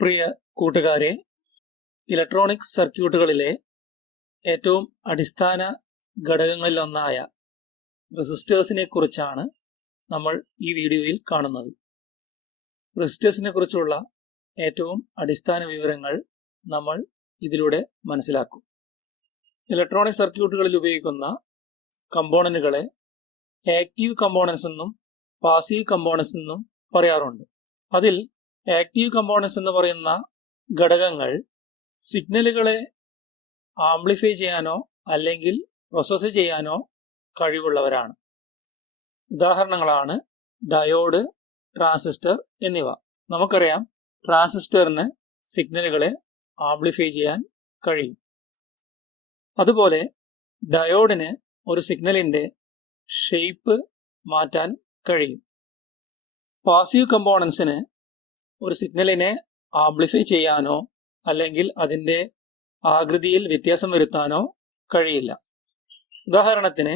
പ്രിയ കൂട്ടുകാരെ, ഇലക്ട്രോണിക് സർക്യൂട്ടുകളിലെ ഏറ്റവും അടിസ്ഥാന ഘടകങ്ങളിലൊന്നായ റെസിസ്റ്റേഴ്സിനെ കുറിച്ചാണ് നമ്മൾ ഈ വീഡിയോയിൽ കാണുന്നത്. റെസിസ്റ്റേഴ്സിനെ കുറിച്ചുള്ള ഏറ്റവും അടിസ്ഥാന വിവരങ്ങൾ നമ്മൾ ഇതിലൂടെ മനസ്സിലാക്കും. ഇലക്ട്രോണിക് സർക്യൂട്ടുകളിൽ ഉപയോഗിക്കുന്ന കമ്പോണന്റുകളെ ആക്റ്റീവ് കമ്പോണൻസ് എന്നും പാസീവ് കമ്പോണൻസ് എന്നും പറയാറുണ്ട്. അതിൽ ആക്റ്റീവ് കമ്പോണൻസ് എന്ന് പറയുന്ന ഘടകങ്ങൾ സിഗ്നലുകളെ ആംപ്ലിഫൈ ചെയ്യാനോ അല്ലെങ്കിൽ പ്രോസസ്സ് ചെയ്യാനോ കഴിവുള്ളവരാണ്. ഉദാഹരണങ്ങളാണ് ഡയോഡ്, ട്രാൻസിസ്റ്റർ എന്നിവ. നമുക്കറിയാം, ട്രാൻസിസ്റ്ററിന് സിഗ്നലുകളെ ആംപ്ലിഫൈ ചെയ്യാൻ കഴിയും. അതുപോലെ ഡയോഡിന് ഒരു സിഗ്നലിന്റെ ഷേപ്പ് മാറ്റാൻ കഴിയും. പാസീവ് കമ്പോണൻസിന് ഒരു സിഗ്നലിനെ ആംപ്ലിഫൈ ചെയ്യാനോ അല്ലെങ്കിൽ അതിൻ്റെ ആകൃതിയിൽ വ്യത്യാസം വരുത്താനോ കഴിയില്ല. ഉദാഹരണത്തിന്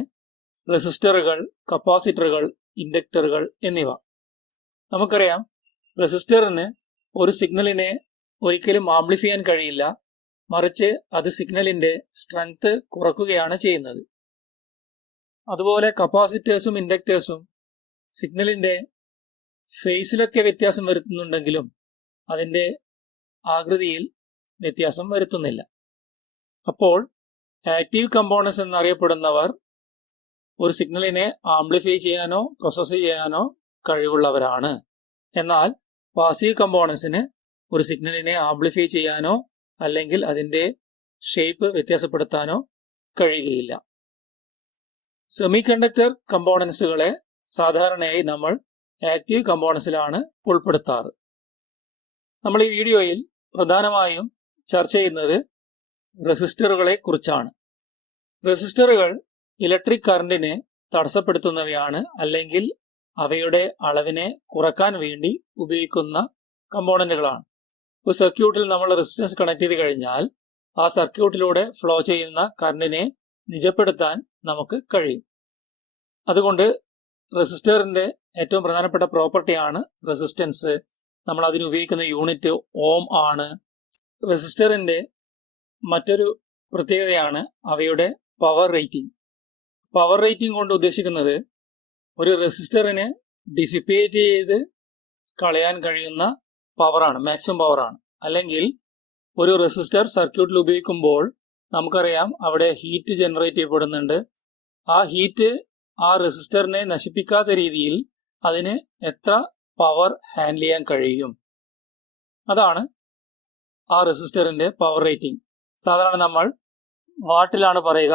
റെസിസ്റ്ററുകൾ, കപ്പാസിറ്ററുകൾ, ഇൻഡക്ടറുകൾ എന്നിവ. നമുക്കറിയാം, റെസിസ്റ്ററിന് ഒരു സിഗ്നലിനെ ഒരിക്കലും ആംപ്ലിഫൈ ചെയ്യാൻ കഴിയില്ല, മറിച്ച് അത് സിഗ്നലിന്റെ സ്ട്രെങ്ത് കുറയ്ക്കുകയാണ് ചെയ്യുന്നത്. അതുപോലെ കപ്പാസിറ്റേഴ്സും ഇൻഡക്ടേഴ്സും സിഗ്നലിന്റെ ഫേസിലൊക്കെ വ്യത്യാസം വരുത്തുന്നുണ്ടെങ്കിലും അതിൻ്റെ ആകൃതിയിൽ വ്യത്യാസം വരുത്തുന്നില്ല. അപ്പോൾ ആക്റ്റീവ് കമ്പോണൻസ് എന്നറിയപ്പെടുന്നവർ ഒരു സിഗ്നലിനെ ആംപ്ലിഫൈ ചെയ്യാനോ പ്രോസസ്സ് ചെയ്യാനോ കഴിവുള്ളവരാണ്. എന്നാൽ പാസീവ് കമ്പോണൻസിന് ഒരു സിഗ്നലിനെ ആംപ്ലിഫൈ ചെയ്യാനോ അല്ലെങ്കിൽ അതിൻ്റെ ഷേപ്പ് വ്യത്യാസപ്പെടുത്താനോ കഴിയുകയില്ല. സെമി കണ്ടക്ടർ കമ്പോണൻസുകളെ സാധാരണയായി നമ്മൾ ആക്റ്റീവ് കമ്പോണൻസിലാണ് ഉൾപ്പെടുത്താറ്. നമ്മൾ ഈ വീഡിയോയിൽ പ്രധാനമായും ചർച്ച ചെയ്യുന്നത് റെസിസ്റ്ററുകളെ കുറിച്ചാണ്. റെസിസ്റ്ററുകൾ ഇലക്ട്രിക് കറണ്ടിനെ തടസ്സപ്പെടുത്തുന്നവയാണ്, അല്ലെങ്കിൽ അവയുടെ അളവിനെ കുറക്കാൻ വേണ്ടി ഉപയോഗിക്കുന്ന കമ്പോണന്റുകളാണ്. ഒരു സർക്യൂട്ടിൽ നമ്മൾ റെസിസ്റ്റൻസ് കണക്ട് ചെയ്ത് കഴിഞ്ഞാൽ ആ സർക്യൂട്ടിലൂടെ ഫ്ലോ ചെയ്യുന്ന കറണ്ടിനെ നിജപ്പെടുത്താൻ നമുക്ക് കഴിയും. അതുകൊണ്ട് റെസിസ്റ്ററിന്റെ ഏറ്റവും പ്രധാനപ്പെട്ട പ്രോപ്പർട്ടിയാണ് റെസിസ്റ്റൻസ്. നമ്മൾ അതിന് ഉപയോഗിക്കുന്ന യൂണിറ്റ് ഓം ആണ്. റെസിസ്റ്ററിന്റെ മറ്റൊരു പ്രത്യേകതയാണ് അവയുടെ പവർ റേറ്റിംഗ്. പവർ റേറ്റിംഗ് കൊണ്ട് ഉദ്ദേശിക്കുന്നത് ഒരു റെസിസ്റ്ററിനെ ഡിസിപ്പേറ്റ് ചെയ്ത് കളയാൻ കഴിയുന്ന പവറാണ്, മാക്സിമം പവറാണ്. അല്ലെങ്കിൽ ഒരു റെസിസ്റ്റർ സർക്യൂട്ടിൽ ഉപയോഗിക്കുമ്പോൾ നമുക്കറിയാം അവിടെ ഹീറ്റ് ജനറേറ്റ് ചെയ്യപ്പെടുന്നുണ്ട്. ആ ഹീറ്റ് ആ റെസിസ്റ്ററിനെ നശിപ്പിക്കാത്ത രീതിയിൽ അതിന് എത്ര പവർ ഹാൻഡിൽ ചെയ്യാൻ കഴിയും, അതാണ് ആ റെസിസ്റ്ററിന്റെ പവർ റേറ്റിംഗ്. സാധാരണ നമ്മൾ വാട്ടിലാണ് പറയുക.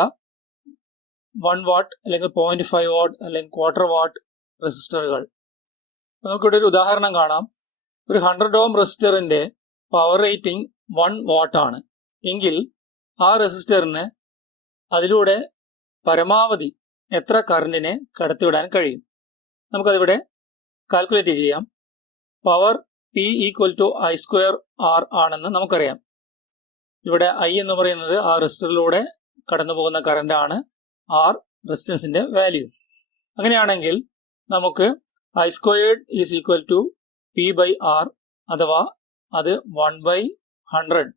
1 വാട്ട് അല്ലെങ്കിൽ 0.5 വാട്ട് അല്ലെങ്കിൽ 1/4 വാട്ട് റെസിസ്റ്ററുകൾ. നമുക്കിവിടെ ഒരു ഉദാഹരണം കാണാം. ഒരു 100 ഓം റെസിസ്റ്ററിന്റെ പവർ റേറ്റിംഗ് 1 വാട്ട് ആണ് എങ്കിൽ ആ റെസിസ്റ്ററിന് അതിലൂടെ പരമാവധി എത്ര കറണ്ടിനെ കടത്തിവിടാൻ കഴിയും? നമുക്കതിവിടെ കാൽക്കുലേറ്റ് ചെയ്യാം. പവർ P = I²R ആണെന്ന് നമുക്കറിയാം. ഇവിടെ I എന്ന് പറയുന്നത് ആ റെസിസ്റ്ററിലൂടെ കടന്നു പോകുന്ന കറണ്ടാണ്, R റെസിസ്റ്റൻസിന്റെ വാല്യൂ. അങ്ങനെയാണെങ്കിൽ നമുക്ക് I² = P/R, അഥവാ അത് 1/100.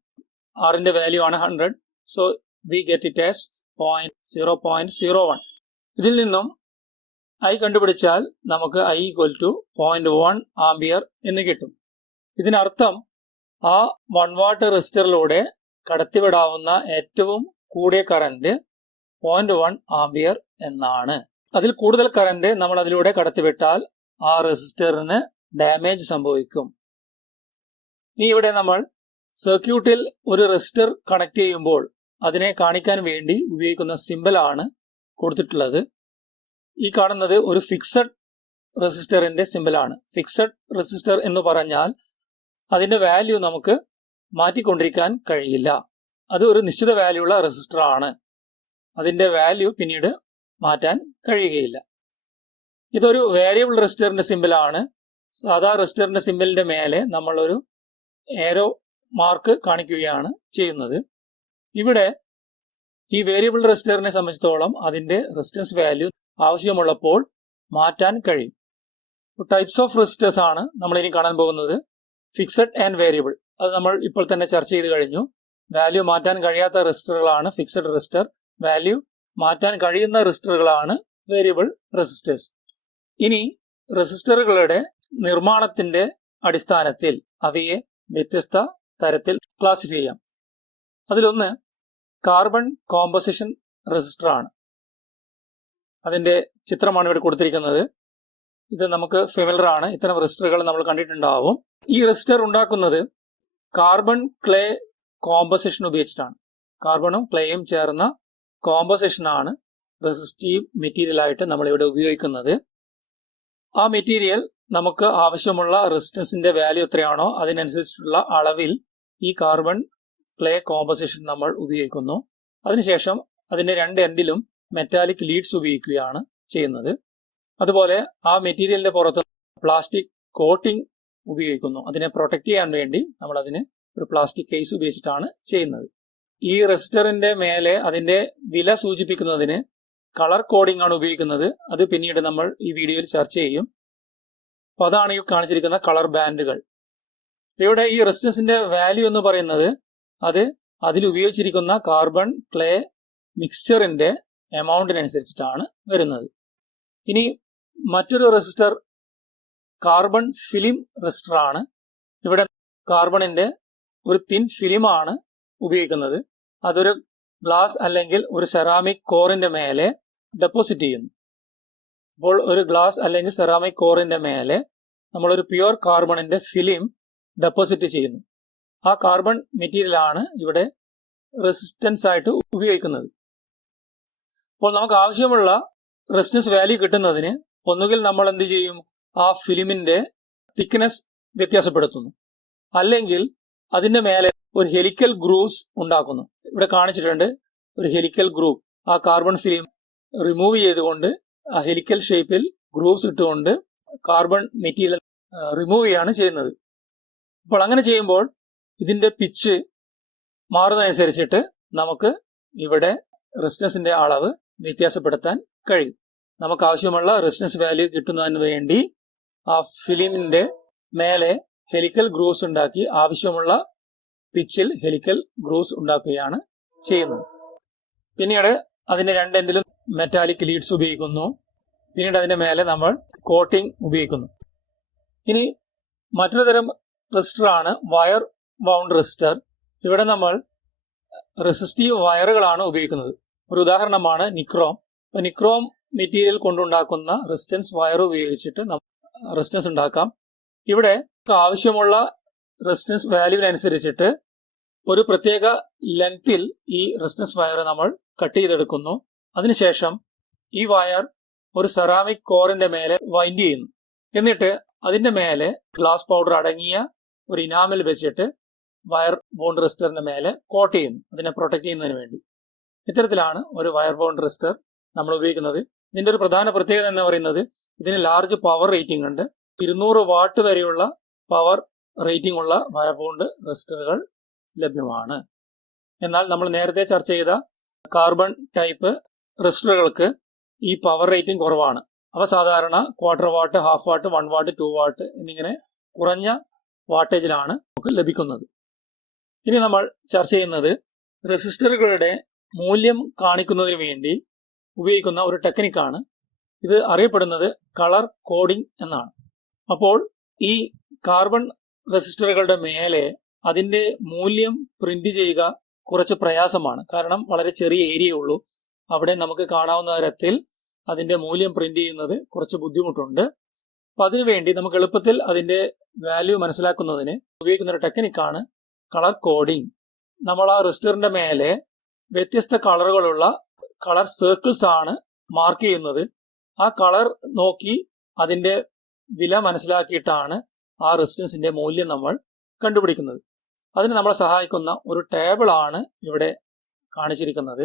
Rന്റെ വാല്യൂ ആണ് 100. So we get it as 0.01. ഇതിൽ നിന്നും I കണ്ടുപിടിച്ചാൽ നമുക്ക് I = 0.1 ആംപിയർ എന്ന് കിട്ടും. ഇതിനർത്ഥം ആ 1 വാട്ട് റെസിസ്റ്ററിലൂടെ കടത്തിവിടാവുന്ന ഏറ്റവും കൂടിയ കറന്റ് 0.1 ആംപിയർ എന്നാണ്. അതിൽ കൂടുതൽ കറന്റ് നമ്മൾ അതിലൂടെ കടത്തിവിട്ടാൽ ആ റെസിസ്റ്ററിന് ഡാമേജ് സംഭവിക്കും. ഇനി ഇവിടെ നമ്മൾ സർക്യൂട്ടിൽ ഒരു റെസിസ്റ്റർ കണക്ട് ചെയ്യുമ്പോൾ അതിനെ കാണിക്കാൻ വേണ്ടി ഉപയോഗിക്കുന്ന സിംബലാണ് കൊടുത്തിട്ടുള്ളത്. ഈ കാണുന്നത് ഒരു ഫിക്സഡ് റെസിസ്റ്ററിന്റെ സിംബലാണ്. ഫിക്സഡ് റെസിസ്റ്റർ എന്ന് പറഞ്ഞാൽ അതിന്റെ വാല്യൂ നമുക്ക് മാറ്റിക്കൊണ്ടിരിക്കാൻ കഴിയില്ല. അത് ഒരു നിശ്ചിത വാല്യൂ ഉള്ള റെസിസ്റ്റർ ആണ്. അതിന്റെ വാല്യൂ പിന്നീട് മാറ്റാൻ കഴിയുകയില്ല. ഇതൊരു വേരിയബിൾ റെസിസ്റ്ററിന്റെ സിംബലാണ്. സാധാ റെസിസ്റ്ററിന്റെ സിംബലിന്റെ മേലെ നമ്മളൊരു ഏരോ മാർക്ക് കാണിക്കുകയാണ് ചെയ്യുന്നത്. ഇവിടെ ഈ വേരിയബിൾ റെസിസ്റ്ററിനെ സംബന്ധിച്ചിടത്തോളം അതിന്റെ റെസിസ്റ്റൻസ് വാല്യൂ ആവശ്യമുള്ളപ്പോൾ മാറ്റാൻ കഴിയും. ടൈപ്സ് ഓഫ് റെസിസ്റ്റേഴ്സ് ആണ് നമ്മൾ ഇനി കാണാൻ പോകുന്നത്. ഫിക്സഡ് ആൻഡ് വേരിയബിൾ, അത് നമ്മൾ ഇപ്പോൾ തന്നെ ചർച്ച ചെയ്ത് കഴിഞ്ഞു. വാല്യൂ മാറ്റാൻ കഴിയാത്ത റെസിസ്റ്ററുകളാണ് ഫിക്സഡ് റെസിസ്റ്റർ, വാല്യൂ മാറ്റാൻ കഴിയുന്ന റെസിസ്റ്ററുകളാണ് വേരിയബിൾ റെസിസ്റ്റേഴ്സ്. ഇനി റെസിസ്റ്ററുകളുടെ നിർമ്മാണത്തിന്റെ അടിസ്ഥാനത്തിൽ അവയെ വ്യത്യസ്ത തരത്തിൽ ക്ലാസിഫൈ ചെയ്യാം. അതിലൊന്ന് കാർബൺ കോമ്പോസിഷൻ റെസിസ്റ്റർ ആണ്. അതിന്റെ ചിത്രമാണ് ഇവിടെ കൊടുത്തിരിക്കുന്നത്. ഇത് നമുക്ക് ഫെമിലർ ആണ്, ഇത്തരം റെസിസ്റ്ററുകൾ നമ്മൾ കണ്ടിട്ടുണ്ടാവും. ഈ റെസിസ്റ്റർ ഉണ്ടാക്കുന്നത് കാർബൺ ക്ലേ കോമ്പോസിഷൻ ഉപയോഗിച്ചിട്ടാണ്. കാർബണും ക്ലേയും ചേർന്ന കോമ്പോസിഷനാണ് റെസിസ്റ്റീവ് മെറ്റീരിയൽ ആയിട്ട് നമ്മൾ ഇവിടെ ഉപയോഗിക്കുന്നത്. ആ മെറ്റീരിയൽ നമുക്ക് ആവശ്യമുള്ള റെസിസ്റ്റൻസിന്റെ വാല്യൂ എത്രയാണോ അതിനനുസരിച്ചിട്ടുള്ള അളവിൽ ഈ കാർബൺ ക്ലേ കോമ്പോസിഷൻ നമ്മൾ ഉപയോഗിക്കുന്നു. അതിനുശേഷം അതിന്റെ രണ്ട് എൻഡിലും മെറ്റാലിക് ലീഡ്സ് ഉപയോഗിക്കുകയാണ് ചെയ്യുന്നത്. അതുപോലെ ആ മെറ്റീരിയലിന്റെ പുറത്ത് പ്ലാസ്റ്റിക് കോട്ടിംഗ് ഉപയോഗിക്കുന്നു. അതിനെ പ്രൊട്ടക്ട് ചെയ്യാൻ വേണ്ടി നമ്മൾ അതിന് ഒരു പ്ലാസ്റ്റിക് കേസ് ഉപയോഗിച്ചിട്ടാണ് ചെയ്യുന്നത്. ഈ റെസിസ്റ്ററിന്റെ മേലെ അതിന്റെ വില സൂചിപ്പിക്കുന്നതിന് കളർ കോഡിംഗ് ആണ് ഉപയോഗിക്കുന്നത്. അത് പിന്നീട് നമ്മൾ ഈ വീഡിയോയിൽ ചർച്ച ചെയ്യും. അപ്പൊ അതാണ് ഈ കാണിച്ചിരിക്കുന്ന കളർ ബാൻഡുകൾ. ഇവിടെ ഈ റെസിസ്റ്റൻസിന്റെ വാല്യൂ എന്ന് പറയുന്നത് അത് അതിൽ ഉപയോഗിച്ചിരിക്കുന്ന കാർബൺ ക്ലേ മിക്സ്ചറിന്റെ എമൗണ്ടിനനുസരിച്ചിട്ടാണ് വരുന്നത്. ഇനി മറ്റൊരു റെസിസ്റ്റർ കാർബൺ ഫിലിം റെസിസ്റ്റർ ആണ്. ഇവിടെ കാർബണിന്റെ ഒരു തിൻ ഫിലിമാണ് ഉപയോഗിക്കുന്നത്. അതൊരു ഗ്ലാസ് അല്ലെങ്കിൽ ഒരു സെറാമിക് കോറിന്റെ മേലെ ഡെപ്പോസിറ്റ് ചെയ്യുന്നു. അപ്പോൾ ഒരു ഗ്ലാസ് അല്ലെങ്കിൽ സെറാമിക് കോറിന്റെ മേലെ നമ്മളൊരു പ്യുവർ കാർബണിന്റെ ഫിലിം ഡെപ്പോസിറ്റ് ചെയ്യുന്നു. ആ കാർബൺ മെറ്റീരിയലാണ് ഇവിടെ റെസിസ്റ്റൻസ് ആയിട്ട് ഉപയോഗിക്കുന്നത്. അപ്പോൾ നമുക്ക് ആവശ്യമുള്ള റെസിസ്റ്റൻസ് വാല്യൂ കിട്ടുന്നതിന് ഒന്നുകിൽ നമ്മൾ എന്ത് ചെയ്യും, ആ ഫിലിമിന്റെ തിക്നെസ് വ്യത്യാസപ്പെടുത്തുന്നു, അല്ലെങ്കിൽ അതിന്റെ മേലെ ഒരു ഹെലിക്കൽ ഗ്രൂവ്സ് ഉണ്ടാക്കുന്നു. ഇവിടെ കാണിച്ചിട്ടുണ്ട് ഒരു ഹെലിക്കൽ ഗ്രൂവ്. ആ കാർബൺ ഫിലിം റിമൂവ് ചെയ്തുകൊണ്ട് ആ ഹെലിക്കൽ ഷേപ്പിൽ ഗ്രൂവ്സ് ഇട്ടുകൊണ്ട് കാർബൺ മെറ്റീരിയൽ റിമൂവ് ചെയ്യാണ് ചെയ്യുന്നത്. അപ്പോൾ അങ്ങനെ ചെയ്യുമ്പോൾ ഇതിന്റെ പിച്ച് മാറുന്നതനുസരിച്ചിട്ട് നമുക്ക് ഇവിടെ റെസിസ്റ്റൻസിന്റെ അളവ് വ്യത്യാസപ്പെടുത്താൻ കഴിയും. നമുക്ക് ആവശ്യമുള്ള റെസിസ്റ്റൻസ് വാല്യൂ കിട്ടുന്നതിന് വേണ്ടി ആ ഫിലിമിന്റെ മേലെ ഹെലിക്കൽ ഗ്രൂവ്സ് ഉണ്ടാക്കി ആവശ്യമുള്ള പിച്ചിൽ ഹെലിക്കൽ ഗ്രൂവ്സ് ഉണ്ടാക്കുകയാണ് ചെയ്യുന്നത്. പിന്നീട് അതിന്റെ രണ്ടെന്തിലും മെറ്റാലിക് ലീഡ്സ് ഉപയോഗിക്കുന്നു. പിന്നീട് അതിന്റെ മേലെ നമ്മൾ കോട്ടിംഗ് ഉപയോഗിക്കുന്നു. ഇനി മറ്റൊരു തരം റെസിസ്റ്റർ ആണ് വയർ വൗണ്ട് റെസിസ്റ്റർ. ഇവിടെ നമ്മൾ റെസിസ്റ്റീവ് വയറുകളാണ് ഉപയോഗിക്കുന്നത്. ഒരു ഉദാഹരണമാണ് നിക്രോം. നിക്രോം മെറ്റീരിയൽ കൊണ്ടുണ്ടാക്കുന്ന റെസിസ്റ്റൻസ് വയർ ഉപയോഗിച്ചിട്ട് റെസിസ്റ്റൻസ് ഉണ്ടാക്കാം. ഇവിടെ ആവശ്യമുള്ള റെസിസ്റ്റൻസ് വാല്യൂവിനനുസരിച്ചിട്ട് ഒരു പ്രത്യേക ലെങ്ത്തിൽ ഈ റെസിസ്റ്റൻസ് വയർ നമ്മൾ കട്ട് ചെയ്തെടുക്കുന്നു. അതിനുശേഷം ഈ വയർ ഒരു സെറാമിക് കോറിന്റെ മേലെ വൈൻഡ് ചെയ്യുന്നു. എന്നിട്ട് അതിന്റെ മേലെ ഗ്ലാസ് പൗഡർ അടങ്ങിയ ഒരു ഇനാമൽ വെച്ചിട്ട് വയർ ബോണ്ട് റെസിസ്റ്ററിന്റെ മേലെ കോട്ട് ചെയ്യുന്നു, അതിനെ പ്രൊട്ടക്ട് ചെയ്യുന്നതിന് വേണ്ടി. ഇത്തരത്തിലാണ് ഒരു വയർ ബോണ്ട് റെസിസ്റ്റർ നമ്മൾ ഉപയോഗിക്കുന്നത്. ഇതിന്റെ ഒരു പ്രധാന പ്രത്യേകത എന്ന് പറയുന്നത് ഇതിന് ലാർജ് പവർ റേറ്റിംഗ് ഉണ്ട്. 200 വാട്ട് വരെയുള്ള പവർ റേറ്റിംഗ് ഉള്ള വയർ ബോണ്ട് റെസിസ്റ്ററുകൾ ലഭ്യമാണ്. എന്നാൽ നമ്മൾ നേരത്തെ ചർച്ച ചെയ്ത കാർബൺ ടൈപ്പ് റെസിസ്റ്ററുകൾക്ക് ഈ പവർ റേറ്റിംഗ് കുറവാണ്. അവ സാധാരണ 1/4 വാട്ട്, 1/2 വാട്ട്, 1 വാട്ട്, 2 വാട്ട് എന്നിങ്ങനെ കുറഞ്ഞ വാട്ടേജിലാണ് നമുക്ക് ലഭിക്കുന്നത്. ഇനി നമ്മൾ ചർച്ച ചെയ്യുന്നത് റെസിസ്റ്ററുകളുടെ മൂല്യം കാണിക്കുന്നതിന് വേണ്ടി ഉപയോഗിക്കുന്ന ഒരു ടെക്നിക്കാണ്. ഇത് അറിയപ്പെടുന്നത് കളർ കോഡിംഗ് എന്നാണ്. അപ്പോൾ ഈ കാർബൺ റെസിസ്റ്ററുകളുടെ മേലെ അതിന്റെ മൂല്യം പ്രിന്റ് ചെയ്യുക കുറച്ച് പ്രയാസമാണ്. കാരണം വളരെ ചെറിയ ഏരിയ ഉള്ളൂ. അവിടെ നമുക്ക് കാണാവുന്ന തരത്തിൽ അതിന്റെ മൂല്യം പ്രിന്റ് ചെയ്യുന്നത് കുറച്ച് ബുദ്ധിമുട്ടുണ്ട്. അപ്പൊ അതിനുവേണ്ടി നമുക്ക് എളുപ്പത്തിൽ അതിന്റെ വാല്യൂ മനസ്സിലാക്കുന്നതിന് ഉപയോഗിക്കുന്ന ഒരു ടെക്നിക്കാണ് കളർ കോഡിംഗ്. നമ്മൾ ആ റെസിസ്റ്ററിന്റെ മേലെ വ്യത്യസ്ത കളറുകളുള്ള കളർ സർക്കിൾസ് ആണ് മാർക്ക് ചെയ്യുന്നത്. ആ കളർ നോക്കി അതിന്റെ വില മനസ്സിലാക്കിയിട്ടാണ് ആ റെസിസ്റ്റൻസിന്റെ മൂല്യം നമ്മൾ കണ്ടുപിടിക്കുന്നത്. അതിന് നമ്മളെ സഹായിക്കുന്ന ഒരു ടേബിൾ ആണ് ഇവിടെ കാണിച്ചിരിക്കുന്നത്.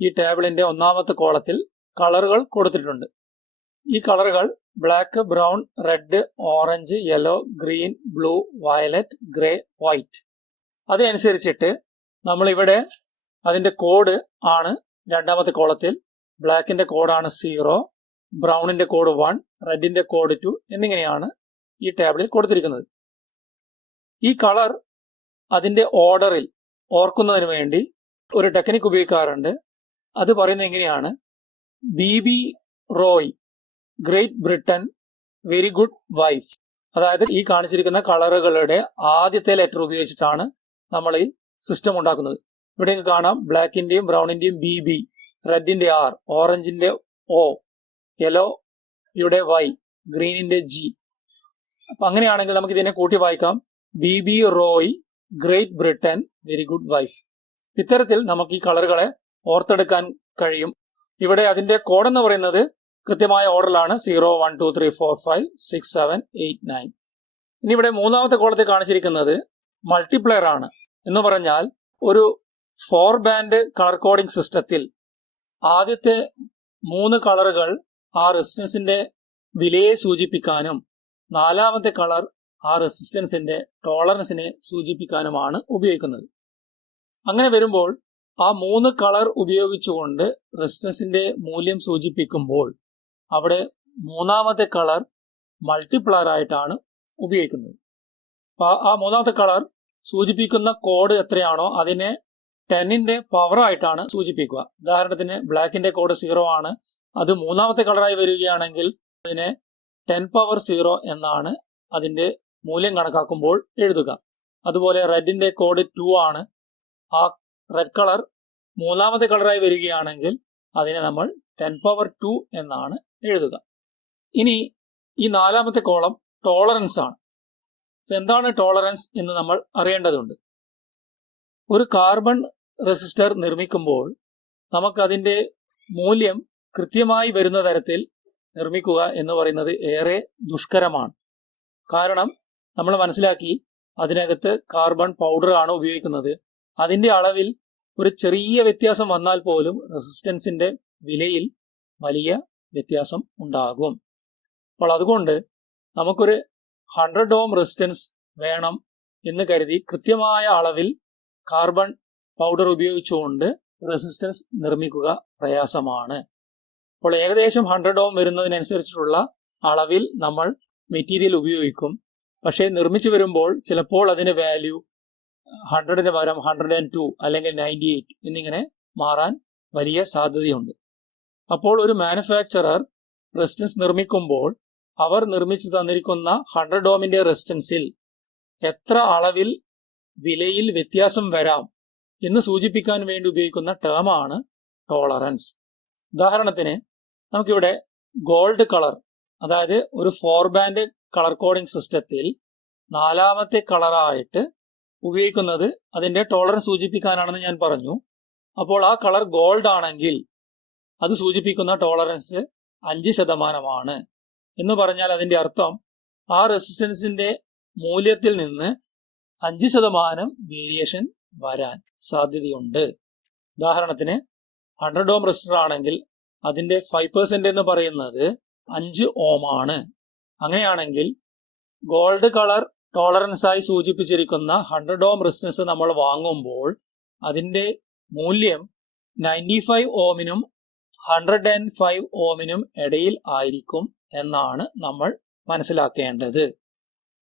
ഈ ടേബിളിന്റെ ഒന്നാമത്തെ കോളത്തിൽ കളറുകൾ കൊടുത്തിട്ടുണ്ട്. ഈ കളറുകൾ black, brown, red, orange, yellow, green, blue, violet, grey, white. അതനുസരിച്ചിട്ട് നമ്മളിവിടെ അതിന്റെ കോഡ് ആണ് രണ്ടാമത്തെ കോളത്തിൽ. ബ്ലാക്കിന്റെ കോഡാണ് 0, ബ്രൗണിന്റെ കോഡ് 1, റെഡിന്റെ കോഡ് 2 എന്നിങ്ങനെയാണ് ഈ ടേബിളിൽ കൊടുത്തിരിക്കുന്നത്. ഈ കളർ അതിന്റെ ഓർഡറിൽ ഓർക്കുന്നതിന് വേണ്ടി ഒരു ടെക്നിക്ക് ഉപയോഗിക്കാറുണ്ട്. അത് പറയുന്നത് എങ്ങനെയാണ്: BB Roy, great Britain, very good wife. അതായത് ഈ കാണിച്ചിരിക്കുന്ന കളറുകളുടെ ആദ്യത്തെ ലെറ്റർ ഉപയോഗിച്ചിട്ടാണ് നമ്മൾ ഈ സിസ്റ്റം ഉണ്ടാക്കുന്നത്. ഇവിടെ കാണാം ബ്ലാക്കിന്റെയും ബ്രൗണിന്റെയും BB, റെഡിന്റെ R, ഓറഞ്ചിന്റെ O, യെലോയുടെ Y, ഗ്രീനിന്റെ G. അപ്പൊ അങ്ങനെയാണെങ്കിൽ നമുക്ക് ഇതിനെ കൂട്ടി വായിക്കാം: BB Roy, great Britain, very good wife. ഇത്തരത്തിൽ നമുക്ക് ഈ കളറുകളെ ഓർത്തെടുക്കാൻ കഴിയും. ഇവിടെ അതിന്റെ കോഡ് എന്ന് പറയുന്നത് കൃത്യമായ ഓർഡറിലാണ് 0, 1, 2, 3, 4, 5, 6, 7, 8, 9. ഇനി ഇവിടെ മൂന്നാമത്തെ കോളത്തിൽ കാണിച്ചിരിക്കുന്നത് മൾട്ടിപ്ലയർ ആണ്. എന്ന് പറഞ്ഞാൽ ഒരു 4 ബാൻഡ് കളർ കോഡിംഗ് സിസ്റ്റത്തിൽ ആദ്യത്തെ 3 കളറുകൾ ആ റെസിസ്റ്റൻസിന്റെ വിലയെ സൂചിപ്പിക്കാനും നാലാമത്തെ കളർ ആ റെസിസ്റ്റൻസിന്റെ ടോളറൻസിനെ സൂചിപ്പിക്കാനുമാണ് ഉപയോഗിക്കുന്നത്. അങ്ങനെ വരുമ്പോൾ ആ 3 കളർ ഉപയോഗിച്ചുകൊണ്ട് റെസിസ്റ്റൻസിന്റെ മൂല്യം സൂചിപ്പിക്കുമ്പോൾ അവിടെ മൂന്നാമത്തെ കളർ മൾട്ടിപ്ലയർ ആയിട്ടാണ് ഉപയോഗിക്കുന്നത്. അപ്പൊ ആ മൂന്നാമത്തെ കളർ സൂചിപ്പിക്കുന്ന കോഡ് എത്രയാണോ അതിനെ 10ന്റെ പവർ ആയിട്ടാണ് സൂചിപ്പിക്കുക. ഉദാഹരണത്തിന് ബ്ലാക്കിന്റെ കോഡ് 0 ആണ്. അത് മൂന്നാമത്തെ കളറായി വരികയാണെങ്കിൽ അതിനെ 10 പവർ 0 എന്നാണ് അതിന്റെ മൂല്യം കണക്കാക്കുമ്പോൾ എഴുതുക. അതുപോലെ റെഡിന്റെ കോഡ് 2 ആണ്. ആ റെഡ് കളർ മൂന്നാമത്തെ കളറായി വരികയാണെങ്കിൽ അതിനെ നമ്മൾ 10 പവർ 2 എന്നാണ് എഴുതുക. ഇനി ഈ നാലാമത്തെ കോളം ടോളറൻസ് ആണ്. എന്താണ് ടോളറൻസ് എന്ന് നമ്മൾ അറിയേണ്ടതുണ്ട്. ഒരു കാർബൺ റെസിസ്റ്റർ നിർമ്മിക്കുമ്പോൾ നമുക്ക് അതിന്റെ മൂല്യം കൃത്യമായി വരുന്ന തരത്തിൽ നിർമ്മിക്കുക എന്ന് പറയുന്നത് ഏറെ ദുഷ്കരമാണ്. കാരണം നമ്മൾ മനസ്സിലാക്കി അതിനകത്ത് കാർബൺ പൗഡർ ആണ് ഉപയോഗിക്കുന്നത്. അതിന്റെ അളവിൽ ഒരു ചെറിയ വ്യത്യാസം വന്നാൽ പോലും റെസിസ്റ്റൻസിന്റെ വിലയിൽ വലിയ വ്യത്യാസം ഉണ്ടാകും. അപ്പോൾ അതുകൊണ്ട് നമുക്കൊരു 100 ഓം റെസിസ്റ്റൻസ് വേണം എന്ന് കരുതി കൃത്യമായ അളവിൽ കാർബൺ പൗഡർ ഉപയോഗിച്ചുകൊണ്ട് റെസിസ്റ്റൻസ് നിർമ്മിക്കുക പ്രയാസമാണ്. അപ്പോൾ ഏകദേശം 100 ഓം വരുന്നതിനനുസരിച്ചിട്ടുള്ള അളവിൽ നമ്മൾ മെറ്റീരിയൽ ഉപയോഗിക്കും. പക്ഷേ നിർമ്മിച്ചു വരുമ്പോൾ ചിലപ്പോൾ അതിന്റെ വാല്യൂ 100ന് പകരം 102 അല്ലെങ്കിൽ 98 എന്നിങ്ങനെ മാറാൻ വലിയ സാധ്യതയുണ്ട്. അപ്പോൾ ഒരു മാനുഫാക്ചറർ റെസിസ്റ്റൻസ് നിർമ്മിക്കുമ്പോൾ അവർ നിർമ്മിച്ചു തന്നിരിക്കുന്ന 100 ഓമിന്റെ റെസിസ്റ്റൻസിൽ എത്ര അളവിൽ വിലയിൽ വ്യത്യാസം വരാം എന്ന് സൂചിപ്പിക്കാൻ വേണ്ടി ഉപയോഗിക്കുന്ന ടേമാണ് ടോളറൻസ്. ഉദാഹരണത്തിന് നമുക്കിവിടെ ഗോൾഡ് കളർ, അതായത് ഒരു 4 ബാൻഡ് കളർ കോഡിംഗ് സിസ്റ്റത്തിൽ നാലാമത്തെ കളറായിട്ട് ഉപയോഗിക്കുന്നത് അതിന്റെ ടോളറൻസ് സൂചിപ്പിക്കാനാണെന്ന് ഞാൻ പറഞ്ഞു. അപ്പോൾ ആ കളർ ഗോൾഡ് ആണെങ്കിൽ അത് സൂചിപ്പിക്കുന്ന ടോളറൻസ് 5% എന്ന് പറഞ്ഞാൽ അതിന്റെ അർത്ഥം ആ റെസിസ്റ്റൻസിന്റെ മൂല്യത്തിൽ നിന്ന് 5% വേരിയേഷൻ വരാൻ സാധ്യതയുണ്ട്. ഉദാഹരണത്തിന് 100 ഓം റെസിസ്റ്റർ ആണെങ്കിൽ അതിന്റെ 5% എന്ന് പറയുന്നത് 5 ഓം ആണ്. അങ്ങനെയാണെങ്കിൽ ഗോൾഡ് കളർ ടോളറൻസ് ആയി സൂചിപ്പിച്ചിരിക്കുന്ന 100 ഓം റെസിസ്റ്റൻസ് നമ്മൾ വാങ്ങുമ്പോൾ അതിന്റെ മൂല്യം 95 ഓമിനും 105 ഓമിനും ഇടയിൽ ആയിരിക്കും എന്നാണ് നമ്മൾ മനസ്സിലാക്കേണ്ടത്.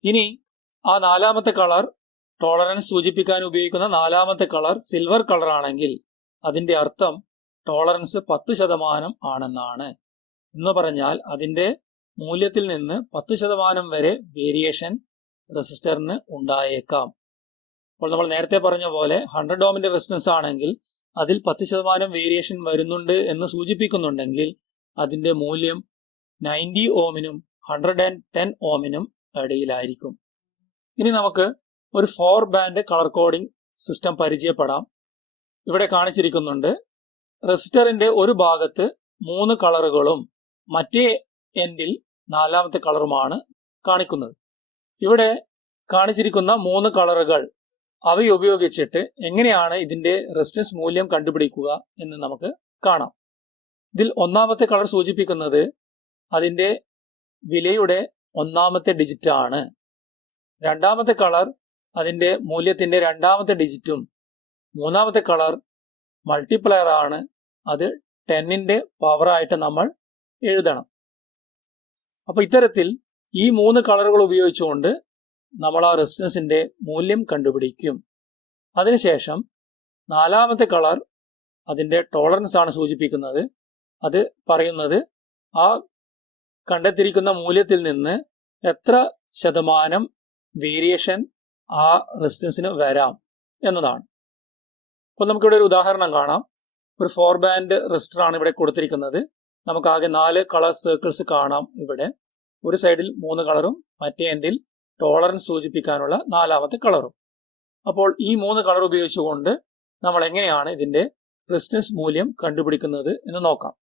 ഇനി ആ നാലാമത്തെ കളർ ടോളറൻസ് സൂചിപ്പിക്കാൻ ഉപയോഗിക്കുന്ന നാലാമത്തെ കളർ സിൽവർ കളർ ആണെങ്കിൽ അതിന്റെ അർത്ഥം ടോളറൻസ് 10% ആണെന്നാണ്. എന്ന് പറഞ്ഞാൽ അതിന്റെ മൂല്യത്തിൽ നിന്ന് 10% വരെ വേരിയേഷൻ റെസിസ്റ്ററിന് ഉണ്ടായേക്കാം. അപ്പോൾ നമ്മൾ നേരത്തെ പറഞ്ഞ പോലെ 100 ഓമിന്റെ റെസിസ്റ്റൻസ് ആണെങ്കിൽ അതിൽ 10% വേരിയേഷൻ വരുന്നുണ്ട് എന്ന് സൂചിപ്പിക്കുന്നുണ്ടെങ്കിൽ അതിന്റെ മൂല്യം 90 ഓമിനും 110 ഓമിനും ഇടയിലായിരിക്കും. ഇനി നമുക്ക് ഒരു 4 ബാൻഡ് കളർ കോഡിംഗ് സിസ്റ്റം പരിചയപ്പെടാം. ഇവിടെ കാണിച്ചിരിക്കുന്നുണ്ട്. റെസിസ്റ്ററിന്റെ ഒരു ഭാഗത്ത് 3 കളറുകളും മറ്റേ എൻഡിൽ നാലാമത്തെ കളറുമാണ് കാണിക്കുന്നത്. ഇവിടെ കാണിച്ചിരിക്കുന്ന 3 കളറുകൾ അവയുപയോഗിച്ചിട്ട് എങ്ങനെയാണ് ഇതിന്റെ റെസിസ്റ്റൻസ് മൂല്യം കണ്ടുപിടിക്കുക എന്ന് നമുക്ക് കാണാം. ഇതിൽ ഒന്നാമത്തെ കളർ സൂചിപ്പിക്കുന്നത് അതിന്റെ വിലയുടെ 1ാമത്തെ ഡിജിറ്റ് ആണ്. രണ്ടാമത്തെ കളർ അതിന്റെ മൂല്യത്തിന്റെ 2ാമത്തെ ഡിജിറ്റും, മൂന്നാമത്തെ കളർ മൾട്ടിപ്ലയർ ആണ്. അത് 10ന്റെ പവറായിട്ട് നമ്മൾ എഴുതണം. അപ്പൊ ഇത്തരത്തിൽ ഈ 3 കളറുകൾ ഉപയോഗിച്ചുകൊണ്ട് നമ്മൾ ആ റെസിസ്റ്റൻസിന്റെ മൂല്യം കണ്ടുപിടിക്കും. അതിനുശേഷം നാലാമത്തെ കളർ അതിന്റെ ടോളറൻസ് ആണ് സൂചിപ്പിക്കുന്നത്. അത് പറയുന്നത് ആ കണ്ടെത്തിയിരിക്കുന്ന മൂല്യത്തിൽ നിന്ന് എത്ര ശതമാനം വേരിയേഷൻ ആ റെസിസ്റ്റൻസിന് വരാം എന്നതാണ്. അപ്പോൾ നമുക്കിവിടെ ഒരു ഉദാഹരണം കാണാം. ഒരു 4 ബാൻഡ് റെസിസ്റ്റർ ആണ് ഇവിടെ കൊടുത്തിരിക്കുന്നത്. നമുക്ക് ആകെ 4 കളർ സർക്കിൾസ് കാണാം. ഇവിടെ ഒരു സൈഡിൽ 3 കളറും മറ്റേ എൻഡിൽ ടോളറൻസ് സൂചിപ്പിക്കാനുള്ള 4ാമത്തെ കളറും. അപ്പോൾ ഈ 3 കളർ ഉപയോഗിച്ചുകൊണ്ട് നമ്മൾ എങ്ങനെയാണ് ഇതിന്റെ റെസിസ്റ്റൻസ് മൂല്യം കണ്ടുപിടിക്കുന്നത് എന്ന് നോക്കാം.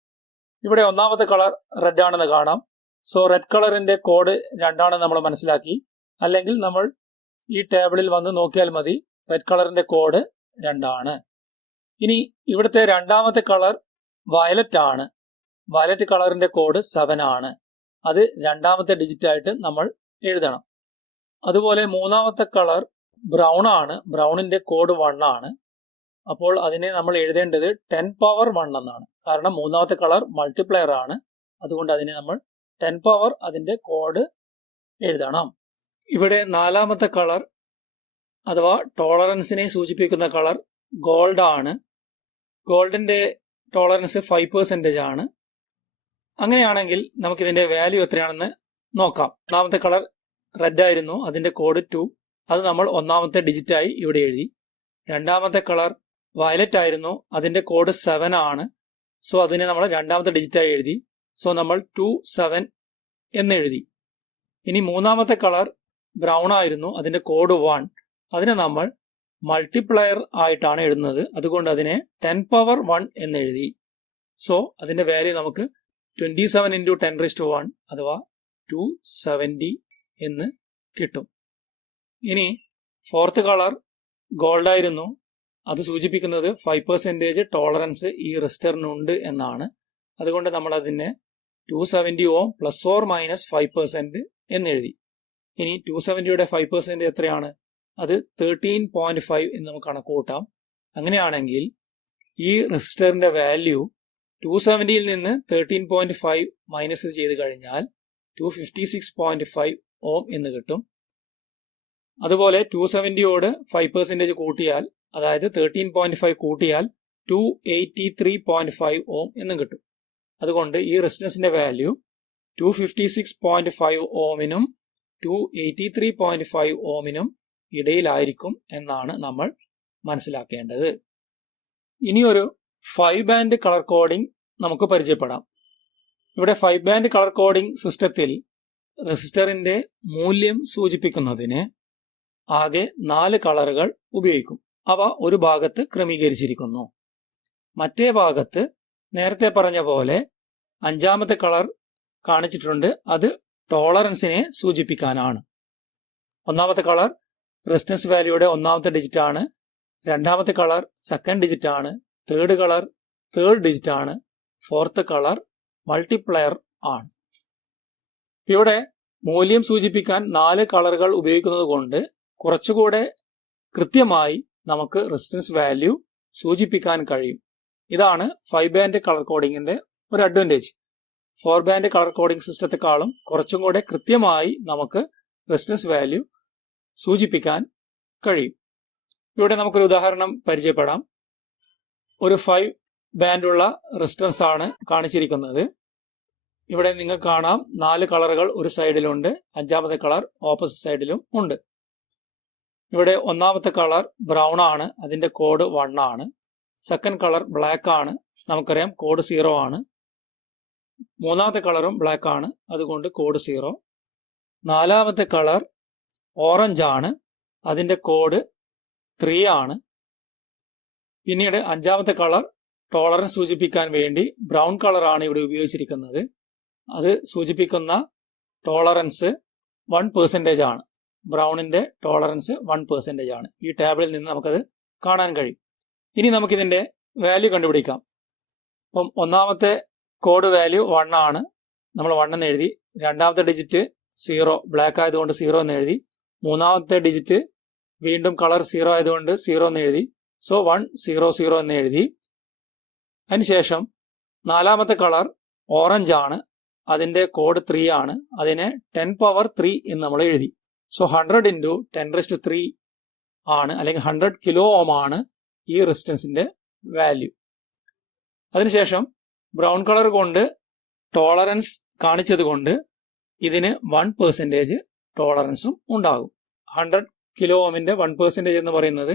ഇവിടെ ഒന്നാമത്തെ കളർ റെഡ് ആണെന്ന് കാണാം. സോ റെഡ് കളറിന്റെ കോഡ് 2 ആണെന്ന് നമ്മൾ മനസ്സിലാക്കി. അല്ലെങ്കിൽ നമ്മൾ ഈ ടേബിളിൽ വന്ന് നോക്കിയാൽ മതി. റെഡ് കളറിന്റെ കോഡ് 2 ആണ്. ഇനി ഇവിടുത്തെ രണ്ടാമത്തെ കളർ വയലറ്റ് ആണ്. വയലറ്റ് കളറിന്റെ കോഡ് 7 ആണ്. അത് 2ാമത്തെ ഡിജിറ്റ് ആയിട്ട് നമ്മൾ എഴുതണം. അതുപോലെ മൂന്നാമത്തെ കളർ ബ്രൗൺ ആണ്. ബ്രൗണിന്റെ കോഡ് 1 ആണ്. അപ്പോൾ അതിനെ നമ്മൾ എഴുതേണ്ടത് 10 പവർ 1 എന്നാണ്. കാരണം മൂന്നാമത്തെ കളർ മൾട്ടിപ്ലയർ ആണ്. അതുകൊണ്ട് അതിനെ നമ്മൾ 10 പവർ അതിന്റെ കോഡ് എഴുതണം. ഇവിടെ 4ാമത്തെ കളർ അഥവാ ടോളറൻസിനെ സൂചിപ്പിക്കുന്ന കളർ ഗോൾഡ് ആണ്. ഗോൾഡിന്റെ ടോളറൻസ് 5% ആണ്. അങ്ങനെയാണെങ്കിൽ നമുക്കിതിന്റെ വാല്യൂ എത്രയാണെന്ന് നോക്കാം. ഒന്നാമത്തെ കളർ റെഡ് ആയിരുന്നു. അതിന്റെ കോഡ് 2. അത് നമ്മൾ 1ാമത്തെ ഡിജിറ്റായി ഇവിടെ എഴുതി. രണ്ടാമത്തെ കളർ വയലറ്റ് ആയിരുന്നു. അതിന്റെ കോഡ് 7 ആണ്. സോ അതിനെ നമ്മൾ 2ാമത്തെ ഡിജിറ്റായി എഴുതി. സോ നമ്മൾ 27 എന്ന് എഴുതി. ഇനി മൂന്നാമത്തെ കളർ ബ്രൗൺ ആയിരുന്നു. അതിന്റെ കോഡ് 1. അതിനെ നമ്മൾ മൾട്ടിപ്ലയർ ആയിട്ടാണ് എഴുതുന്നത്. അതുകൊണ്ട് അതിനെ 10 പവർ 1 എന്ന് എഴുതി. സോ അതിന്റെ വാല്യൂ നമുക്ക് 27 × 10⁻⁴ അഥവാ 270 എന്ന് കിട്ടും. ഇനി 4th കളർ ഗോൾഡ് ആയിരുന്നു. അത് സൂചിപ്പിക്കുന്നത് 5% ടോളറൻസ് ഈ റെസിസ്റ്ററിനുണ്ട് എന്നാണ്. അതുകൊണ്ട് നമ്മൾ അതിനെ 270 ഓം ±5% എന്ന് എഴുതി. ഇനി 270യുടെ 5% എത്രയാണ്? അത് 13.5 എന്ന് നമുക്ക് കണക്കൂട്ടാം. അങ്ങനെയാണെങ്കിൽ ഈ റെസിസ്റ്ററിന്റെ വാല്യൂ 270യിൽ നിന്ന് 13.5 മൈനസ് ചെയ്ത് കഴിഞ്ഞാൽ 256.5 ഓം എന്ന് കിട്ടും. അതുപോലെ 270യോട് 5% കൂട്ടിയാൽ, അതായത് 13.5 കൂട്ടിയാൽ 283.5 ഓം എന്നും കിട്ടും. അതുകൊണ്ട് ഈ റെസിസ്റ്റൻസിന്റെ വാല്യൂ 256.5 ഓമിനും 283.5 ഓമിനും ഇടയിലായിരിക്കും എന്നാണ് നമ്മൾ മനസ്സിലാക്കേണ്ടത്. ഇനിയൊരു 5 ബാൻഡ് കളർ കോഡിംഗ് നമുക്ക് പരിചയപ്പെടാം. ഇവിടെ 5 ബാൻഡ് കളർ കോഡിംഗ് സിസ്റ്റത്തിൽ റെസിസ്റ്ററിന്റെ മൂല്യം സൂചിപ്പിക്കുന്നതിന് ആകെ 4 കളറുകൾ ഉപയോഗിക്കും. അവ ഒരു ഭാഗത്ത് ക്രമീകരിച്ചിരിക്കുന്നു. മറ്റേ ഭാഗത്ത് നേരത്തെ പറഞ്ഞ പോലെ 5ാമത്തെ കളർ കാണിച്ചിട്ടുണ്ട്. അത് ടോളറൻസിനെ സൂചിപ്പിക്കാനാണ്. 1ാമത്തെ കളർ റെസിസ്റ്റൻസ് വാല്യൂയുടെ 1ാമത്തെ ഡിജിറ്റ് ആണ്. 2ാമത്തെ കളർ 2nd ഡിജിറ്റ് ആണ്. 3rd കളർ 3rd ഡിജിറ്റ് ആണ്. 4th കളർ മൾട്ടിപ്ലയർ ആണ്. ഇവിടെ മൂല്യം സൂചിപ്പിക്കാൻ 4 കളറുകൾ ഉപയോഗിക്കുന്നത് കൊണ്ട് കുറച്ചുകൂടെ കൃത്യമായി നമുക്ക് റെസിസ്റ്റൻസ് വാല്യൂ സൂചിപ്പിക്കാൻ കഴിയും. ഇതാണ് 5 ബാൻഡ് കളർ കോഡിങ്ങിന്റെ ഒരു അഡ്വാൻറ്റേജ്. 4 ബാൻഡ് കളർ കോഡിംഗ് സിസ്റ്റത്തെക്കാളും കുറച്ചും കൂടെ കൃത്യമായി നമുക്ക് റെസിസ്റ്റൻസ് വാല്യൂ സൂചിപ്പിക്കാൻ കഴിയും. ഇവിടെ നമുക്കൊരു ഉദാഹരണം പരിചയപ്പെടാം. ഒരു 5 ബാൻഡുള്ള റെസിസ്റ്റൻസ് ആണ് കാണിച്ചിരിക്കുന്നത്. ഇവിടെ നിങ്ങൾക്ക് കാണാം 4 കളറുകൾ ഒരു സൈഡിലുണ്ട്. 5ാമത്തെ കളർ ഓപ്പോസിറ്റ് സൈഡിലും ഉണ്ട്. ഇവിടെ 1ാമത്തെ കളർ ബ്രൗൺ ആണ്. അതിന്റെ കോഡ് 1 ആണ്. 2nd കളർ ബ്ലാക്ക് ആണ്. നമുക്കറിയാം കോഡ് 0 ആണ്. 3ാമത്തെ കളറും ബ്ലാക്ക് ആണ്. അതുകൊണ്ട് കോഡ് 0. 4ാമത്തെ കളർ ഓറഞ്ച് ആണ്. അതിന്റെ കോഡ് 3 ആണ്. പിന്നീട് 5ാമത്തെ കളർ ടോളറൻസ് സൂചിപ്പിക്കാൻ വേണ്ടി ബ്രൗൺ കളറാണ് ഇവിടെ ഉപയോഗിച്ചിരിക്കുന്നത്. അത് സൂചിപ്പിക്കുന്ന ടോളറൻസ് 1% ആണ്. ബ്രൗണിന്റെ ടോളറൻസ് 1% ആണ്. ഈ ടേബിളിൽ നിന്ന് നമുക്കത് കാണാൻ കഴിയും. ഇനി നമുക്കിതിന്റെ വാല്യൂ കണ്ടുപിടിക്കാം. അപ്പം 1ാമത്തെ കോഡ് വാല്യൂ 1 ആണ്. നമ്മൾ 1 എന്ന് എഴുതി. 2ാമത്തെ ഡിജിറ്റ് 0, ബ്ലാക്ക് ആയതുകൊണ്ട് 0 എന്ന് എഴുതി. 3ാമത്തെ ഡിജിറ്റ് വീണ്ടും കളർ 0 ആയതുകൊണ്ട് 0 എന്ന് എഴുതി. സോ 100 എന്ന് എഴുതി. അതിനുശേഷം 4ാമത്തെ കളർ ഓറഞ്ച് ആണ്. അതിന്റെ കോഡ് 3 ആണ്. അതിനെ 10 പവർ 3 എന്ന് നമ്മൾ എഴുതി. സോ 100 ഇൻറ്റു 10⁻³ ആണ്, അല്ലെങ്കിൽ 100 കിലോ ഓം ആണ് ഈ റെസിസ്റ്റൻസിന്റെ വാല്യൂ. അതിനുശേഷം ബ്രൗൺ കളർ കൊണ്ട് ടോളറൻസ് കാണിച്ചത് കൊണ്ട് ഇതിന് 1% ടോളറൻസും ഉണ്ടാകും. 100 കിലോ ഓമിന്റെ 1% എന്ന് പറയുന്നത്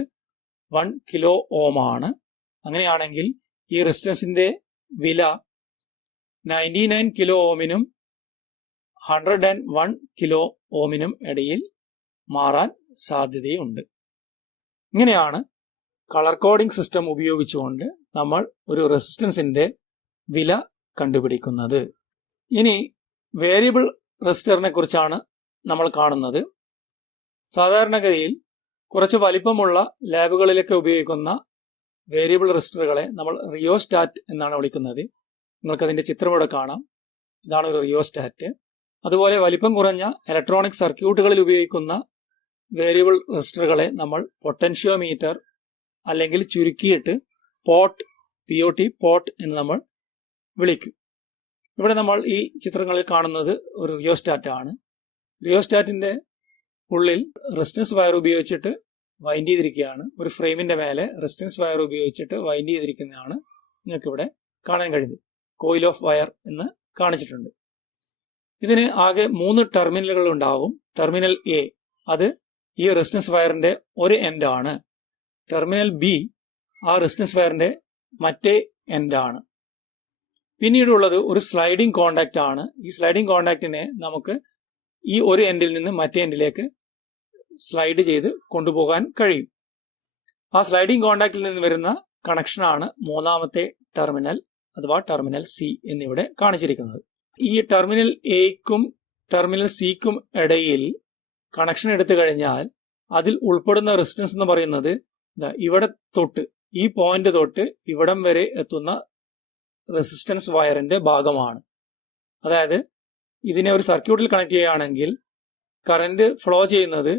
1 കിലോ ഓം ആണ്. അങ്ങനെയാണെങ്കിൽ ഈ റെസിസ്റ്റൻസിന്റെ വില 99 കിലോ ഓമിനും 101 കിലോ ഓമിനും ഇടയിൽ മാറാൻ സാധ്യതയുണ്ട്. ഇങ്ങനെയാണ് കളർ കോഡിംഗ് സിസ്റ്റം ഉപയോഗിച്ചുകൊണ്ട് നമ്മൾ ഒരു റെസിസ്റ്റൻസിന്റെ വില കണ്ടുപിടിക്കുന്നത്. ഇനി വേരിയബിൾ റെസിസ്റ്ററിനെ കുറിച്ചാണ് നമ്മൾ കാണുന്നത്. സാധാരണഗതിയിൽ കുറച്ച് വലിപ്പമുള്ള ലാബുകളിലൊക്കെ ഉപയോഗിക്കുന്ന വേരിയബിൾ റെസിസ്റ്ററുകളെ നമ്മൾ റിയോസ്റ്റാറ്റ് എന്നാണ് വിളിക്കുന്നത്. നിങ്ങൾക്കതിന്റെ ചിത്രം ഇവിടെ കാണാം. ഇതാണ് ഒരു റിയോസ്റ്റാറ്റ്. അതുപോലെ വലിപ്പം കുറഞ്ഞ ഇലക്ട്രോണിക് സർക്യൂട്ടുകളിൽ ഉപയോഗിക്കുന്ന വേരിയബിൾ റെസിസ്റ്ററുകളെ നമ്മൾ പൊട്ടൻഷ്യോമീറ്റർ അല്ലെങ്കിൽ ചുരുക്കിയിട്ട് POT പോട്ട് എന്ന് നമ്മൾ വിളിക്കും. ഇവിടെ നമ്മൾ ഈ ചിത്രങ്ങളിൽ കാണുന്നത് ഒരു റിയോസ്റ്റാറ്റ് ആണ്. റിയോസ്റ്റാറ്റിന്റെ ഉള്ളിൽ റെസിസ്റ്റൻസ് വയർ ഉപയോഗിച്ചിട്ട് വൈൻഡ് ചെയ്തിരിക്കുകയാണ്. ഒരു ഫ്രെയിമിന്റെ മേലെ റെസിസ്റ്റൻസ് വയർ ഉപയോഗിച്ചിട്ട് വൈൻഡ് ചെയ്തിരിക്കുന്നതാണ് നിങ്ങൾക്ക് ഇവിടെ കാണാൻ കഴിയുന്നത്. കോയിൽ ഓഫ് വയർ എന്ന് കാണിച്ചിട്ടുണ്ട്. ഇതിന് ആകെ 3 ടെർമിനലുകൾ ഉണ്ടാവും. ടെർമിനൽ A അത് ഈ റെസിസ്റ്റൻസ് വയറിന്റെ ഒരു എൻഡ് ആണ്. ടെർമിനൽ B ആ റെസിസ്റ്റൻസ് വയറിന്റെ മറ്റേ എൻഡ് ആണ്. പിന്നീടുള്ളത് ഒരു സ്ലൈഡിംഗ് കോണ്ടാക്ട് ആണ്. ഈ സ്ലൈഡിംഗ് കോണ്ടാക്റ്റിനെ നമുക്ക് ഈ ഒരു എൻഡിൽ നിന്ന് മറ്റേ എൻഡിലേക്ക് സ്ലൈഡ് ചെയ്ത് കൊണ്ടുപോകാൻ കഴിയും. ആ സ്ലൈഡിംഗ് കോണ്ടാക്റ്റിൽ നിന്ന് വരുന്ന കണക്ഷനാണ് മൂന്നാമത്തെ ടെർമിനൽ അഥവാ ടെർമിനൽ C എന്നിവിടെ കാണിച്ചിരിക്കുന്നത്. ഈ ടെർമിനൽ Aക്കും ടെർമിനൽ Cക്കും ഇടയിൽ കണക്ഷൻ എടുത്തു കഴിഞ്ഞാൽ അതിൽ ഉൾപ്പെടുന്ന റെസിസ്റ്റൻസ് എന്ന് പറയുന്നത് ഇവിടെ തൊട്ട് ഈ പോയിന്റ് തൊട്ട് ഇവിടം വരെ എത്തുന്ന റെസിസ്റ്റൻസ് വയറിന്റെ ഭാഗമാണ്. അതായത് ഇതിനെ ഒരു സർക്യൂട്ടിൽ കണക്ട് ചെയ്യുകയാണെങ്കിൽ കറന്റ് ഫ്ലോ ചെയ്യുന്നത്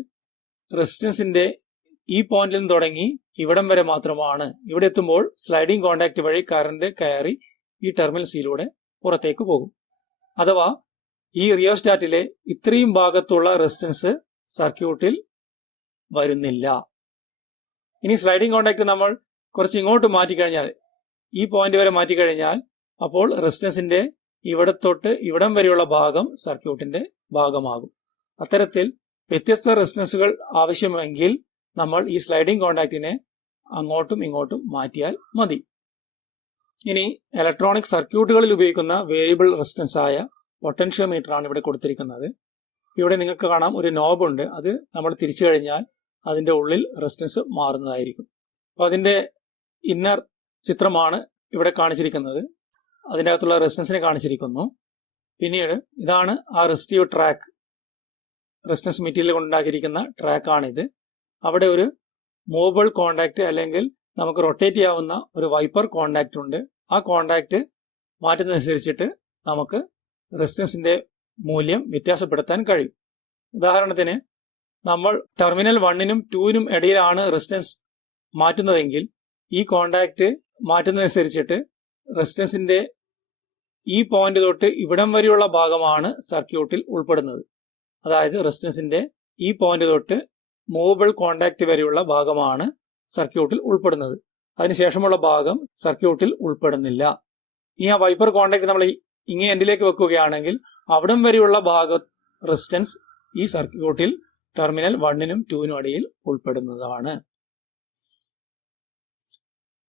റെസിസ്റ്റൻസിന്റെ ഈ പോയിന്റിൽ നിന്ന് തുടങ്ങി ഇവിടം വരെ മാത്രമാണ്. ഇവിടെ എത്തുമ്പോൾ സ്ലൈഡിംഗ് കോണ്ടാക്ട് വഴി കറന്റ് കയറി ഈ ടെർമിനൽ സിയിലൂടെ പുറത്തേക്ക് പോകും. അഥവാ ഈ റിയോസ്റ്റാറ്റിലെ ഇത്രയും ഭാഗത്തുള്ള റെസിസ്റ്റൻസ് സർക്യൂട്ടിൽ വരുന്നില്ല. ഇനി സ്ലൈഡിംഗ് കോണ്ടാക്ട് നമ്മൾ കുറച്ച് ഇങ്ങോട്ട് മാറ്റിക്കഴിഞ്ഞാൽ ഈ പോയിന്റ് വരെ മാറ്റിക്കഴിഞ്ഞാൽ അപ്പോൾ റെസിസ്റ്റൻസിന്റെ ഇവിടെ തൊട്ട് ഇവിടം വരെയുള്ള ഭാഗം സർക്യൂട്ടിന്റെ ഭാഗമാകും. അത്തരത്തിൽ വ്യത്യസ്ത റെസിസ്റ്റൻസുകൾ ആവശ്യമെങ്കിൽ നമ്മൾ ഈ സ്ലൈഡിംഗ് കോണ്ടാക്റ്റിനെ അങ്ങോട്ടും ഇങ്ങോട്ടും മാറ്റിയാൽ മതി. ഇനി ഇലക്ട്രോണിക് സർക്യൂട്ടുകളിൽ ഉപയോഗിക്കുന്ന വേരിയബിൾ റെസിസ്റ്റൻസ് ആയ പൊട്ടൻഷ്യോമീറ്റർ ആണ് ഇവിടെ കൊടുത്തിരിക്കുന്നത്. ഇവിടെ നിങ്ങൾക്ക് കാണാം ഒരു നോബ് ഉണ്ട്. അത് നമ്മൾ തിരിച്ചു കഴിഞ്ഞാൽ അതിന്റെ ഉള്ളിൽ റെസിസ്റ്റൻസ് മാറുന്നതായിരിക്കും. അപ്പോൾ അതിന്റെ ഇന്നർ ചിത്രമാണ് ഇവിടെ കാണിച്ചിരിക്കുന്നത്. അതിൻ്റെ അകത്തുള്ള റെസിസ്റ്റൻസിനെ കാണിച്ചിരിക്കുന്നു. പിന്നീട് ഇതാണ് ആ റെസിസ്റ്റീവ് ട്രാക്ക്. റെസിസ്റ്റൻസ് മെറ്റീരിയൽ കൊണ്ടുണ്ടാക്കിയിരിക്കുന്ന ട്രാക്കാണിത്. അവിടെ ഒരു മൂവബിൾ കോണ്ടാക്ട് അല്ലെങ്കിൽ നമുക്ക് റൊട്ടേറ്റ് ചെയ്യാവുന്ന ഒരു വൈപ്പർ കോണ്ടാക്ട് ഉണ്ട്. ആ കോണ്ടാക്ട് മാറ്റുന്നതനുസരിച്ചിട്ട് നമുക്ക് റെസിസ്റ്റൻസിന്റെ മൂല്യം വ്യത്യാസപ്പെടുത്താൻ കഴിയും. ഉദാഹരണത്തിന് നമ്മൾ ടെർമിനൽ 1നും 2നും ഇടയിലാണ് റെസിസ്റ്റൻസ് മാറ്റുന്നതെങ്കിൽ ഈ കോണ്ടാക്ട് മാറ്റുന്നതനുസരിച്ചിട്ട് റെസിസ്റ്റൻസിന്റെ ഈ പോയിന്റ് തൊട്ട് ഇവിടം വരെയുള്ള ഭാഗമാണ് സർക്യൂട്ടിൽ ഉൾപ്പെടുന്നത്. അതായത് റെസിസ്റ്റൻസിന്റെ ഈ പോയിന്റ് തൊട്ട് മൂവബിൾ കോണ്ടാക്ട് വരെയുള്ള ഭാഗമാണ് സർക്യൂട്ടിൽ ഉൾപ്പെടുന്നത്. അതിനുശേഷമുള്ള ഭാഗം സർക്യൂട്ടിൽ ഉൾപ്പെടുന്നില്ല. ഈ ആ വൈപ്പർ കോണ്ടാക്ട് നമ്മൾ ഇങ്ങേ എൻഡിലേക്ക് വെക്കുകയാണെങ്കിൽ അവിടം വരെയുള്ള ഭാഗ റെസിസ്റ്റൻസ് ഈ സർക്യൂട്ടിൽ ടെർമിനൽ 1നും 2നും ഇടയിൽ ഉൾപ്പെടുന്നതാണ്.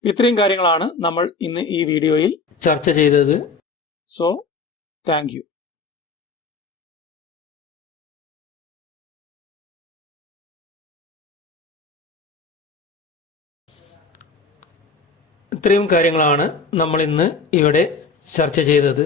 ഇത്രയും കാര്യങ്ങളാണ് നമ്മൾ ഇന്ന് ഈ വീഡിയോയിൽ ചർച്ച ചെയ്തത്. So thank you. ഇത്രയും കാര്യങ്ങളാണ് നമ്മൾ ഇന്ന് ഇവിടെ ചർച്ച ചെയ്തത്.